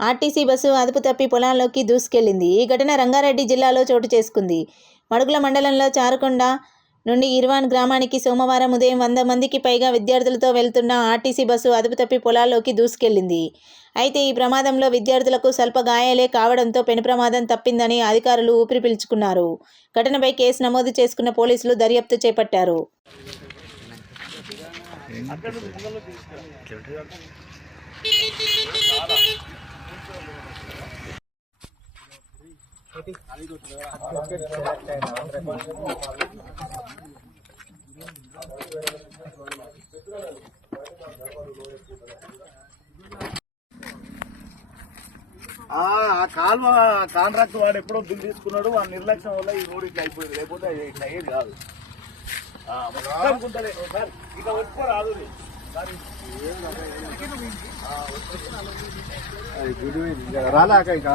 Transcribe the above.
RTC bus అదుపు తప్పి పొలాల్లోకి దూసుకెళ్లింది. ఈ ఘటన రంగారెడ్డి జిల్లాలో చోటు చేసుకుంది. మడుగుల మండలంలో చారుకొండ నుండి ఇర్వాన్ గ్రామానికి సోమవారం ఉదయం 100 మందికి పైగా విద్యార్థులతో వెళ్తున్న ఆర్టీసీ బస్సు అదుపు తప్పి పొలాల్లోకి దూసుకెళ్లింది. అయితే ఈ ప్రమాదంలో విద్యార్థులకు స్వల్ప గాయాలే కావడంతో పెను ప్రమాదం తప్పిందని అధికారులు ఊపిరి పీల్చుకున్నారు. ఘటనపై కేసు నమోదు చేసుకున్న పోలీసులు దర్యాప్తు చేపట్టారు. కాల్వ కాంట్రాక్ట్ వాడు ఎప్పుడో బిల్ తీసుకున్నాడు. ఆ నిర్లక్ష్యం వల్ల ఈ రోడ్ ఇట్లా అయిపోయింది. లేకపోతే ఇట్లా అయ్యేది కాదు. ఇక వచ్చుకోరాదు రాలేక ఇక